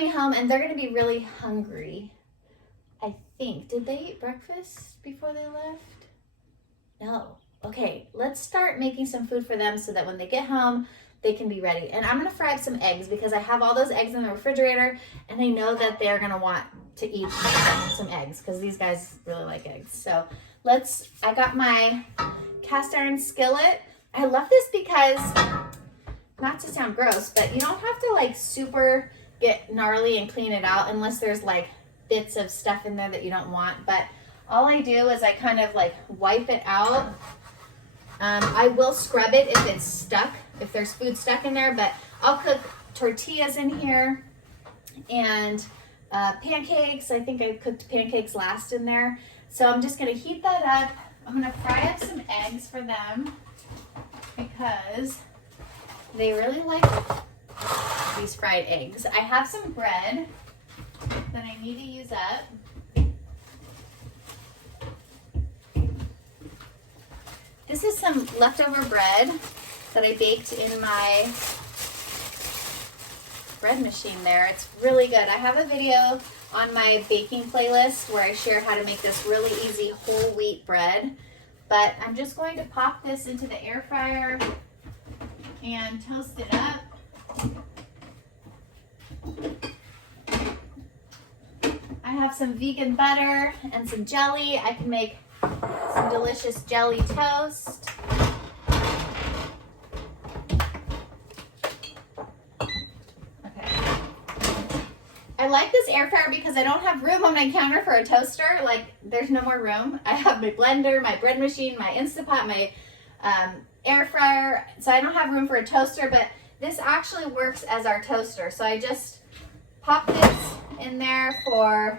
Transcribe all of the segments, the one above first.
coming home and they're gonna be really hungry, I think. Did they eat breakfast before they left? No. Okay, let's start making some food for them so that when they get home, they can be ready. And I'm gonna fry up some eggs because I have all those eggs in the refrigerator and I know that they're gonna want to eat some eggs because these guys really like eggs. So I got my cast iron skillet. I love this because, not to sound gross, but you don't have to like super get gnarly and clean it out unless there's like bits of stuff in there that you don't want. But all I do is I kind of like wipe it out. I will scrub it if it's stuck, if there's food stuck in there, but I'll cook tortillas in here and pancakes. I think I cooked pancakes last in there. So I'm just gonna heat that up. I'm gonna fry up some eggs for them because they really like these fried eggs. I have some bread that I need to use up. This is some leftover bread that I baked in my bread machine there. It's really good. I have a video on my baking playlist where I share how to make this really easy whole wheat bread. But I'm just going to pop this into the air fryer and toast it up. I have some vegan butter and some jelly. I can make some delicious jelly toast. I like this air fryer because I don't have room on my counter for a toaster. Like, there's no more room. I have my blender, my bread machine, my Instapot, my air fryer. So I don't have room for a toaster, but this actually works as our toaster. So I just pop this in there for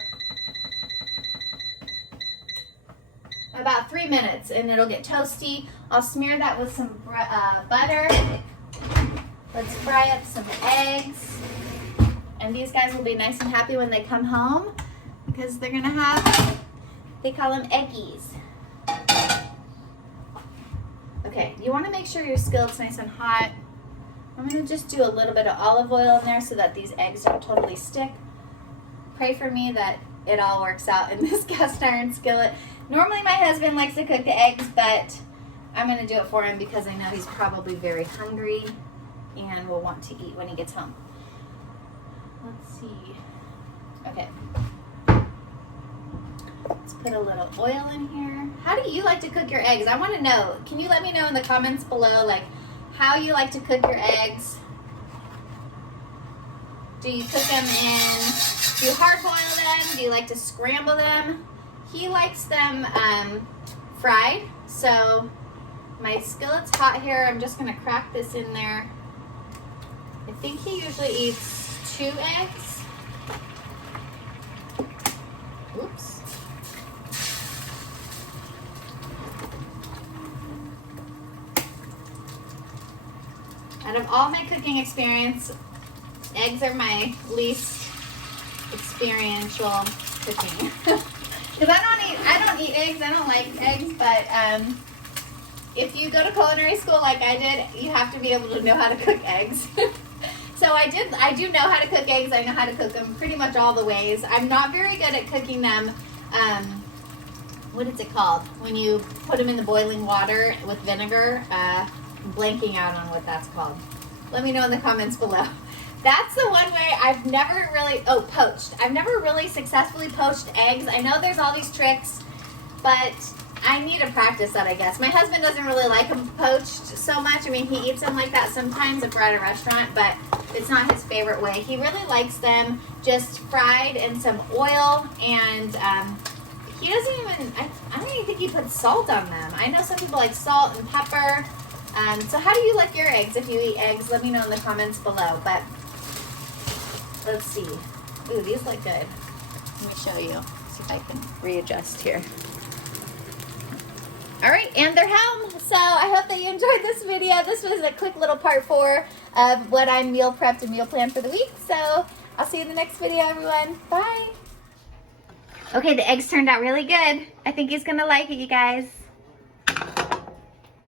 about 3 minutes and it'll get toasty. I'll smear that with some butter. Let's fry up some eggs. And these guys will be nice and happy when they come home because they're gonna have, they call them eggies. Okay, you wanna make sure your skillet's nice and hot. I'm gonna just do a little bit of olive oil in there so that these eggs don't totally stick. Pray for me that it all works out in this cast iron skillet. Normally my husband likes to cook the eggs, but I'm gonna do it for him because I know he's probably very hungry and will want to eat when he gets home. Let's see. Okay. Let's put a little oil in here. How do you like to cook your eggs? I want to know. Can you let me know in the comments below, like, how you like to cook your eggs? Do you cook them do you hard boil them? Do you like to scramble them? He likes them fried. So my skillet's hot here. I'm just going to crack this in there. I think he usually eats 2 eggs. Oops. Out of all my cooking experience, eggs are my least experiential cooking. Because I don't eat eggs. I don't like eggs, but if you go to culinary school like I did, you have to be able to know how to cook eggs. So I do know how to cook eggs. I know how to cook them pretty much all the ways. I'm not very good at cooking them, what is it called? When you put them in the boiling water with vinegar, I'm blanking out on what that's called. Let me know in the comments below. That's the one way I've never really, poached. I've never really successfully poached eggs. I know there's all these tricks, but I need to practice that, I guess. My husband doesn't really like them poached so much. I mean, he eats them like that sometimes if we're at a restaurant, but it's not his favorite way. He really likes them just fried in some oil, and he doesn't even, I don't even think he puts salt on them. I know some people like salt and pepper. So how do you like your eggs? If you eat eggs, let me know in the comments below. But let's see. Ooh, these look good. Let me show you. See if I can readjust here. All right, and they're home. So I hope that you enjoyed this video. This was a quick little part 4 of what I meal prepped and meal planned for the week. So I'll see you in the next video, everyone. Bye. Okay, the eggs turned out really good. I think he's gonna like it, you guys.